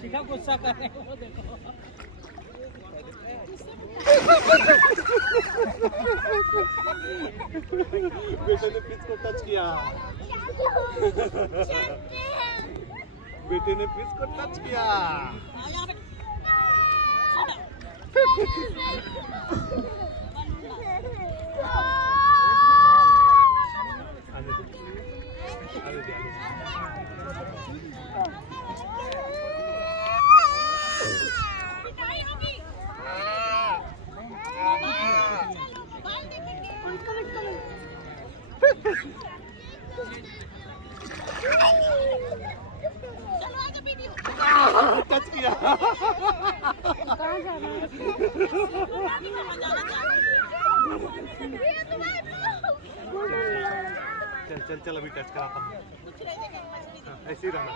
शिखा गुस्सा कर रहे हैं, वो देखो। बेटे ने पिच को टच किया। बेटे ने पिच को टच किया। टच किया। कहाँ जाना है? चल चल चल अभी टच कराता हूँ। ऐसे ही रहना।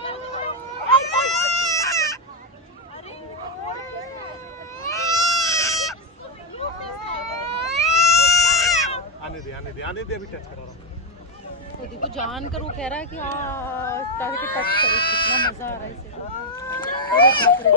आने दे अभी टच करा रहा हूँ। तो देखो जान कर वो कह रहा है कि ताकि टच करे, कितना मजा आ रहा है इसे। अरे बाप रे।